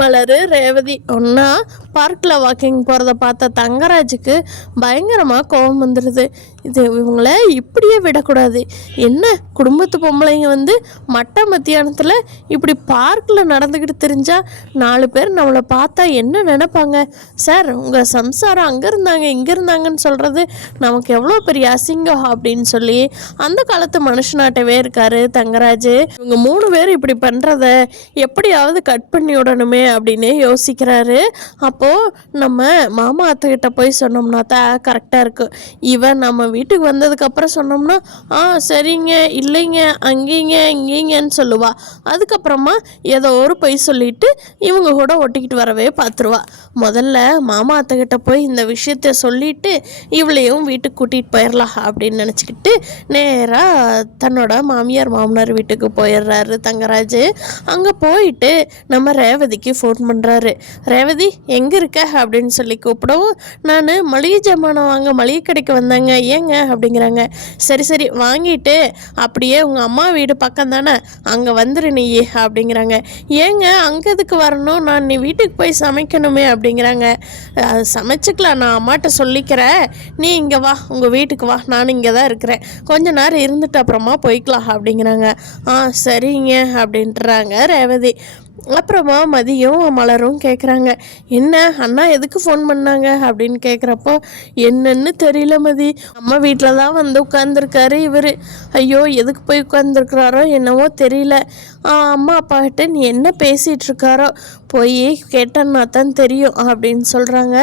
மலர் ரேவதி ஒன்றா பார்க்கில் வாக்கிங் போகிறத பார்த்த தங்கராஜுக்கு பயங்கரமாக கோபம் வந்துடுது. இது இவங்கள இப்படியே விடக்கூடாது. என்ன குடும்பத்து பொம்பளைங்க மட்ட மத்தியானத்தில் இப்படி பார்க்கில் நடந்துக்கிட்டு தெரிஞ்சால் 4 பேர் நம்மளை பார்த்தா என்ன நினைப்பாங்க? சார், உங்கள் சம்சாரம் அங்கே இருந்தாங்க இங்கே இருந்தாங்கன்னு சொல்கிறது நமக்கு எவ்வளோ பெரிய அசிங்கம் அப்படின்னு சொல்லி அந்த காலத்து மனுஷனாட்டவே இருக்காரு தங்கராஜ். இவங்க 3 பேர் இப்படி பண்ணுறத எப்படியாவது கட் பண்ணி விடணுமே அப்படின்னு யோசிக்கிறாரு. அப்போது நம்ம மாமா அத்தைக்கிட்ட போய் சொன்னோம்னா தான் கரெக்டாக இருக்கும். இவன் நம்ம வீட்டுக்கு வந்ததுக்கப்புறம் சொன்னோம்னா சரிங்க இல்லைங்க அங்கேங்க இங்கேங்கன்னு சொல்லுவா. அதுக்கப்புறமா ஏதோ ஒரு பொய் சொல்லிட்டு இவங்க கூட ஒட்டிக்கிட்டு வரவே பார்த்துருவா. முதல்ல மாமா அத்தைக்கிட்ட போய் இந்த விஷயத்த சொல்லிட்டு இவளையும் வீட்டுக்கு கூட்டிகிட்டு போயிடலாம் அப்படின்னு நினச்சிக்கிட்டு நேராக தன்னோட மாமியார் மாமனார் வீட்டுக்கு போயிடுறாரு தங்கராஜ். அங்கே போயிட்டு நம்ம ரேவதிக்கு ஃபோன் பண்ணுறாரு. ரேவதி எங்கே இருக்க அப்படின்னு சொல்லி கூப்பிடவும், நான் மளிகை ஜாமானம் வாங்க மளிகை கடைக்கு வந்தேங்க, ஏங்க அப்படிங்கிறாங்க. சரி சரி வாங்கிட்டு அப்படியே உங்கள் அம்மா வீடு பக்கம் தானே அங்கே வந்துரு நீ அப்படிங்கிறாங்க. ஏங்க அங்கே எதுக்கு வரணும், நான் நீ வீட்டுக்கு போய் சமைக்கணுமே அப்படிங்கிறாங்க. அது சமைச்சிக்கலாம், நான் அம்மாட்ட சொல்லிக்கிறேன், நீ இங்கே வா உங்கள் வீட்டுக்கு வா, நான் இங்கே தான் இருக்கிறேன், கொஞ்ச நேரம் இருந்துட்டு அப்புறமா போய்க்கலாம் அப்படிங்கிறாங்க. சரிங்க அப்படின்ட்டுறாங்க ரேவதி. அப்புறமா மதியம் மலரும் கேட்குறாங்க, என்ன அண்ணா எதுக்கு ஃபோன் பண்ணாங்க அப்படின்னு கேட்குறப்போ, என்னன்னு தெரியல மதி, அம்மா வீட்டில் தான் உட்காந்துருக்காரு இவர். ஐயோ எதுக்கு போய் உட்காந்துருக்குறாரோ என்னவோ தெரியல. அம்மா அப்பாக்கிட்ட நீ என்ன பேசிகிட்டு இருக்காரோ போய் கேட்டேன்னா தான் தெரியும் அப்படின்னு சொல்கிறாங்க.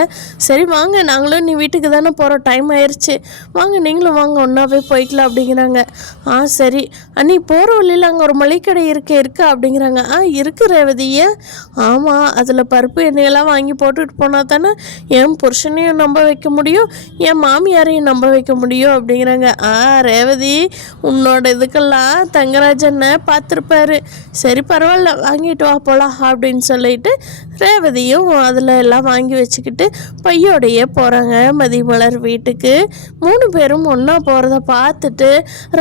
சரி வாங்க, நாங்களும் நீ வீட்டுக்கு தானே போகிறோம், டைம் ஆயிடுச்சு, வாங்க நீங்களும் வாங்க ஒன்றாவே போய்க்கலாம் அப்படிங்கிறாங்க. சரி அண்ணி போகிற வழியில் அங்கே ஒரு மளிகை இருக்கா அப்படிங்கிறாங்க. இருக்கு ரேவதியே. ஆமாம், அதில் பருப்பு எண்ணெயெல்லாம் வாங்கி போட்டுட்டு போனால் தானே என் புருஷனையும் நம்ப வைக்க முடியும், என் மாமியாரையும் நம்ப வைக்க முடியும் அப்படிங்கிறாங்க. ரேவதி உன்னோட இதுக்கெல்லாம் தங்கராஜனை பார்த்துருப்பாரு, சரி பரவாயில்ல வாங்கிட்டு வா போகலாம் அப்படின்னு சொல்லிட்டு ரேவதியும் அதில் எல்லாம் வாங்கி வச்சுக்கிட்டு பையோடையே போகிறாங்க மதிமலர் வீட்டுக்கு. 3 பேரும் ஒன்றா போகிறத பார்த்துட்டு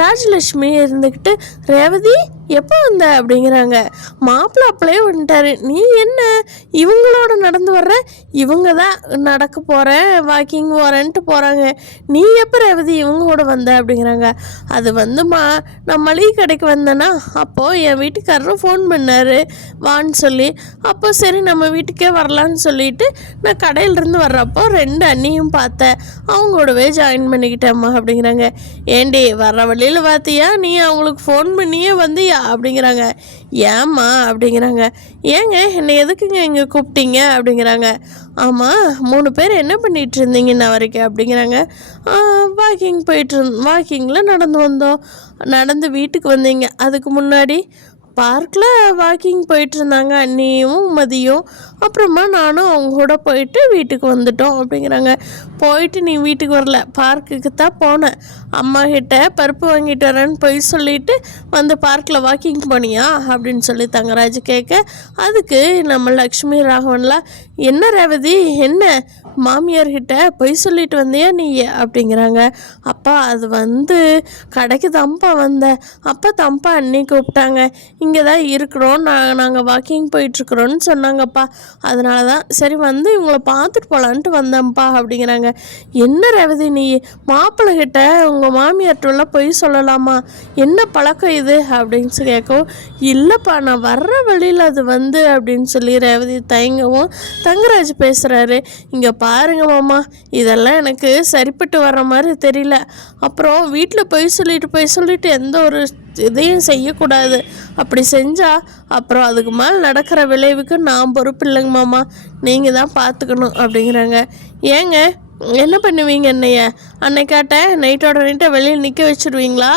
ராஜலட்சுமி இருந்துக்கிட்டு, ரேவதி எப்போ வந்த அப்படிங்கிறாங்க. மாப்பிள்ளை அப்படியே வந்துட்டாரு, நீ என்ன இவங்களோட நடந்து வர்ற, இவங்க தான் நடக்க போகிறேன் வாக்கிங் போகிறேன்ட்டு போகிறாங்க, நீ எப்போ ரேவதி இவங்களோட வந்த அப்படிங்கிறாங்க. அது நான் மளிகை கடைக்கு வந்தேன்னா அப்போது என் வீட்டுக்காரரும் ஃபோன் பண்ணார் வான்னு சொல்லி, அப்போ சரி நம்ம வீட்டுக்கே வரலான்னு சொல்லிட்டு நான் கடையிலேருந்து வர்றப்போ 2 அண்ணியும் பார்த்தேன், அவங்களோடவே ஜாயின் பண்ணிக்கிட்டேம்மா அப்படிங்கிறாங்க. ஏண்டி வர்ற வழியில் பார்த்தியா, நீ அவங்களுக்கு ஃபோன் பண்ணியே வந்தியா அப்படிங்கிறாங்க. ஏம்மா அப்படிங்கிறாங்க. ஏங்க என்னை எதுக்குங்க இங்கே கூப்பிட்டீங்க அப்படிங்கிறாங்க. ஆமாம் 3 பேர் என்ன பண்ணிகிட்டு இருந்தீங்க இன்ன வரைக்கும் அப்படிங்கிறாங்க. வாக்கிங்கில் நடந்து வந்தோம், நடந்து வீட்டுக்கு வந்தீங்க, அதுக்கு முன்னாடி பார்க்கில் வாக்கிங் போயிட்டுருந்தாங்க அண்ணியும் மதியம், அப்புறமா நானும் அவங்க கூட போயிட்டு வீட்டுக்கு வந்துட்டோம் அப்படிங்கிறாங்க. போயிட்டு நீ வீட்டுக்கு வரல, பார்க்குக்கு தான் போனேன், அம்மா கிட்ட பருப்பு வாங்கிட்டு வரேன்னு போய் சொல்லிட்டு பார்க்கில் வாக்கிங் போனியா அப்படின்னு சொல்லி தங்கராஜ் கேட்க, அதுக்கு நம்ம லக்ஷ்மி ராகவன்லாம், என்ன ரேவதி என்ன மாமியார்கிட்ட பொய் சொல்லிட்டு வந்தியா நீ அப்படிங்கிறாங்க. அப்பா அது கடைக்கு தம்பா வந்தேன், அப்போ தம்பா அண்ணி கூப்பிட்டாங்க, இங்கே தான் இருக்கிறோம், நாங்கள் வாக்கிங் போயிட்டுருக்குறோன்னு சொன்னாங்கப்பா, அதனால தான் சரி இவங்களை பார்த்துட்டு போகலான்ட்டு வந்தேன்ப்பா அப்படிங்கிறாங்க. என்ன ரேவதி நீ மாப்பிள்ளை கிட்ட உங்கள் மாமியார்ட்டெல்லாம் பொய் சொல்லலாமா, என்ன பழக்கம் இது அப்படின்னு கேட்கவும், இல்லைப்பா நான் வர்ற வழியில் அது அப்படின்னு சொல்லி ரேவதி தயங்கவும் தங்கராஜ் பேசுகிறாரு. இங்கே பாருங்க மாமா, இதெல்லாம் எனக்கு சரிப்பட்டு வர்ற மாதிரி தெரியல, அப்புறம் வீட்டில் பொய் சொல்லிட்டு எந்த ஒரு இதையும் செய்யக்கூடாது, அப்படி செஞ்சால் அப்புறம் அதுக்கு மேலே நடக்கிற விளைவுக்கு நான் பொறுப்பு இல்லைங்க மாமா, நீங்கள் தான் பார்த்துக்கணும் அப்படிங்கிறாங்க. ஏங்க என்ன பண்ணுவீங்க என்னைய, அன்னைக்காட்ட நைட்டோட நைட்டை வெளியில் நிற்க வச்சுருவீங்களா,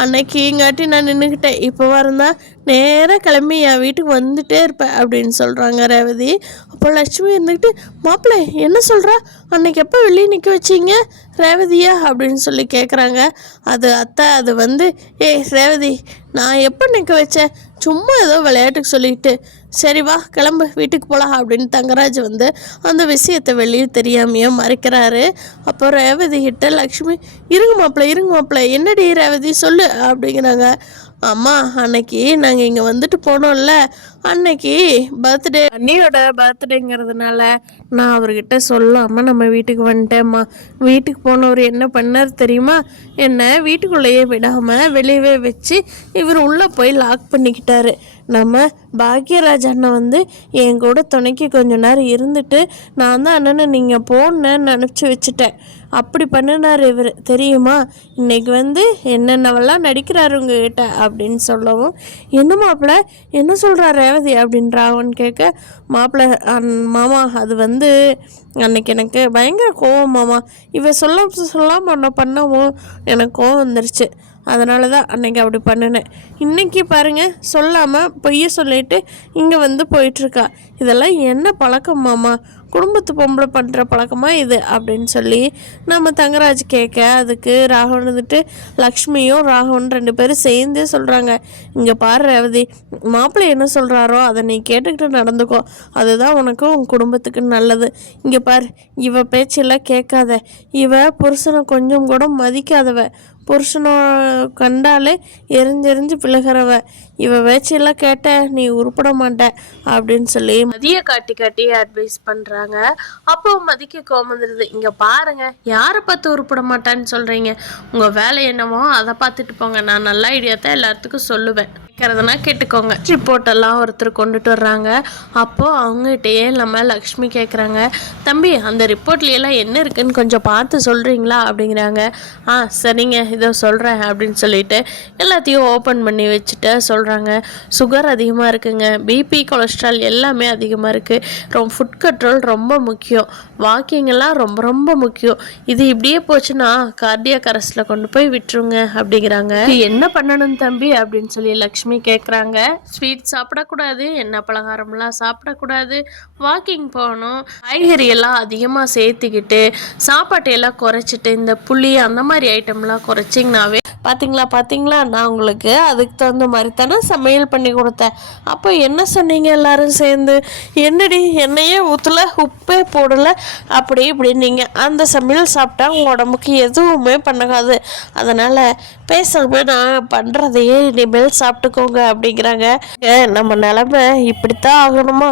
அன்னைக்குங்காட்டி நான் நின்றுக்கிட்டேன், இப்போ வரந்தா நேராக கிளம்பி என் வீட்டுக்கு வந்துட்டே இருப்பேன் அப்படின்னு சொல்கிறாங்க ரேவதி. அப்போ லட்சுமி இருந்துக்கிட்டு, மாப்பிள்ளை என்ன சொல்கிறா, அன்னைக்கு எப்போ வெளியே நிற்க வச்சிங்க ரேவதியா அப்படின்னு சொல்லி கேட்குறாங்க. அது அத்தை அது ரேவதி நான் எப்போ நிற்க வச்சேன், சும்மா ஏதோ விளையாட்டுக்கு சொல்லிட்டு, சரி வா கிளம்பு வீட்டுக்கு போகலாம் அப்படின்னு தங்கராஜ் அந்த விஷயத்தை வெளியே தெரியாமையே மறைக்கிறாரு. அப்போ ரேவதி கிட்ட லக்ஷ்மி, இருங்க மாப்பிள்ளை என்னடி ரேவதி சொல்லு அப்படிங்கிறாங்க. அம்மா அன்னைக்கு நாங்கள் இங்கே வந்துட்டு போனோம்ல, அன்னைக்கு பர்த்டே அண்ணியோட பர்த்டேங்கிறதுனால நான் அவர்கிட்ட சொல்லாமல் நம்ம வீட்டுக்கு வந்துட்டேம்மா. வீட்டுக்கு போனவர் என்ன பண்ணார் தெரியுமா? என்னை வீட்டுக்குள்ளேயே விடாமல் வெளியவே வச்சு இவர் உள்ளே போய் லாக் பண்ணிக்கிட்டாரு. நம்ம பாக்யராஜ் அண்ணன் வந்து என் கூட துணைக்கு கொஞ்ச நேரம் இருந்துட்டு நான் தான் அண்ணனை நீங்கள் போனேன்னு அனுப்பிச்சி வச்சுட்டேன். அப்படி பண்ணினார் இவர் தெரியுமா? இன்னைக்கு வந்து என்னென்னவெல்லாம் நடிக்கிறாரு உங்ககிட்ட அப்படின்னு சொல்லவும், என்ன மாப்பிள்ள என்ன சொல்கிறார் ரேவதி அப்படின்றாவன்னு கேட்க, மாப்பிள்ள மாமா அது வந்து அன்னைக்கு எனக்கு பயங்கர கோவம் மாமா. சொல்லாமல் பண்ணவும் எனக்கு கோவம் வந்துருச்சு. அதனால தான் அன்னைக்கு அப்படி பண்ணினேன். இன்றைக்கி பாருங்கள் சொல்லாமல் பொய்ய சொல்லிட்டு இங்கே வந்து போயிட்டுருக்கா. இதெல்லாம் என்ன பழக்கம் மாமா? குடும்பத்து பொம்பளை பண்ணுற பழக்கமா இது அப்படின்னு சொல்லி நம்ம தங்கராஜ் கேட்க, அதுக்கு ராகவன் வந்துட்டு லக்ஷ்மியும் ராகவன் 2 பேரும் சேர்ந்தே சொல்கிறாங்க, இங்கே பாரு ரேவதி, மாப்பிள்ளை என்ன சொல்கிறாரோ அதை நீ கேட்டுக்கிட்டு நடந்துக்கோ. அதுதான் உனக்கும் உன் குடும்பத்துக்கு நல்லது. இங்கே பாரு, இவ பேச்செல்லாம் கேட்காத. இவ புருஷனை கொஞ்சம் கூட மதிக்காதவ. புருஷனை கண்டாலே எரிஞ்செறிஞ்சு விழுகிறவ. இவ பேச்செல்லாம் கேட்ட நீ உருப்பட மாட்ட அப்படின்னு சொல்லி மதிய காட்டி அட்வைஸ் பண்ணுறாங்க. அப்போ மதிக்க கோவம் வந்துடுது. இங்கே பாருங்க, யாரை பார்த்து உருப்பட மாட்டான்னு சொல்கிறீங்க? உங்கள் வேலை என்னமோ அதை பார்த்துட்டு போங்க. நான் நல்ல ஐடியா தான் எல்லாத்துக்கும் சொல்லுவேன். கேட்கறதுனா கேட்டுக்கோங்க. ரிப்போர்ட்டெல்லாம் ஒருத்தர் கொண்டுட்டு வர்றாங்க. அப்போது அவங்ககிட்டயே நம்ம லக்ஷ்மி கேட்குறாங்க, தம்பி அந்த ரிப்போர்ட்லையெல்லாம் என்ன இருக்குன்னு கொஞ்சம் பார்த்து சொல்கிறீங்களா அப்படிங்கிறாங்க. சரிங்க இதோ சொல்கிறேன் அப்படின்னு சொல்லிட்டு எல்லாத்தையும் ஓப்பன் பண்ணி வச்சுட்டு சொல்கிறாங்க. சுகர் அதிகமாக இருக்குங்க, பிபி கொலஸ்ட்ரால் எல்லாமே அதிகமாக இருக்குது. ஃபுட் கண்ட்ரோல் ரொம்ப முக்கியம், வாக்கிங்கெல்லாம் ரொம்ப ரொம்ப முக்கியம். இது இப்படியே போச்சுன்னா கார்டியாக் அரெஸ்ட்டில் கொண்டு போய் விட்டுருங்க அப்படிங்கிறாங்க. என்ன பண்ணணும் தம்பி அப்படின்னு சொல்லி லக்ஷ்மி கேட்குறாங்க. ஸ்வீட் சாப்பிடக்கூடாது, எண்ணெய் பலகாரம்லாம் சாப்பிடக்கூடாது, வாக்கிங் போகணும், காய்கறியெல்லாம் அதிகமாக சேர்த்துக்கிட்டு சாப்பாட்டையெல்லாம் குறைச்சிட்டு இந்த புளி அந்த மாதிரி ஐட்டம்லாம் குறைச்சிங்கனாவே பார்த்தீங்களா நான் உங்களுக்கு அதுக்கு தகுந்த மாதிரி தானே சமையல் பண்ணி கொடுத்தேன். அப்போ என்ன சொன்னீங்க எல்லாரும் சேர்ந்து? என்னடி எண்ணெயே ஊற்றலை, உப்பே போடலை, அப்படி இப்படின்னீங்க. அந்த சமையல் சாப்பிட்டா உங்கள் உடம்புக்கு எதுவுமே பண்ணாது. அதனால் பேசாமல் நான் பண்ணுறதையே இனிமேல் சாப்பிட்டுக்கோங்க அப்படிங்கிறாங்க. நம்ம நிலமை இப்படித்தான் ஆகணுமா?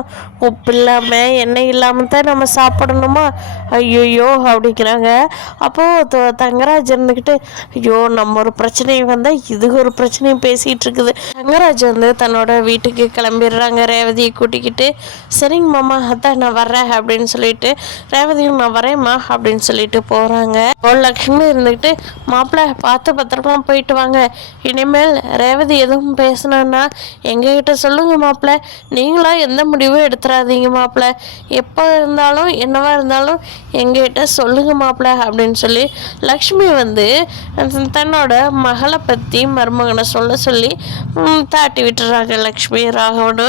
உப்பு இல்லாமல் எண்ணெய் இல்லாமல் தான் நம்ம சாப்பிடணுமா? ஐயோயோ அப்படிங்கிறாங்க. அப்போது தங்கராஜ் இருந்துக்கிட்டு, ஐயோ நம்ம ஒரு பிரச்சனையை வந்தால் இதுக்கு ஒரு பிரச்சனையும் பேசிகிட்டு இருக்குது. தங்கராஜ் வந்து தன்னோட வீட்டுக்கு கிளம்பிடுறாங்க ரேவதியை கூட்டிக்கிட்டு. சரிங்க மாமா அதான் நான் வர்றேன் அப்படின்னு சொல்லிட்டு, ரேவதியும் நான் வரேம்மா அப்படின்னு சொல்லிட்டு போகிறாங்க. லக்ஷ்மி இருந்துக்கிட்டு, மாப்பிள்ளை பார்த்து பத்திரமா போயிட்டு வாங்க. இனிமேல் ரேவதி எதுவும் பேசினான்னா எங்ககிட்ட சொல்லுங்க மாப்பிள்ளை. நீங்களா எந்த முடிவும் எடுத்துடாதீங்க மாப்பிள்ளை. எப்போ இருந்தாலும் என்னவா இருந்தாலும் எங்ககிட்ட சொல்லுங்க மாப்பிள்ளை அப்படின்னு சொல்லி லக்ஷ்மி வந்து தன்னோட மகளை பற்றி மருமகனை சொல்ல சொல்லி தாட்டி விட்டுறாங்க லக்ஷ்மி ராகவனு.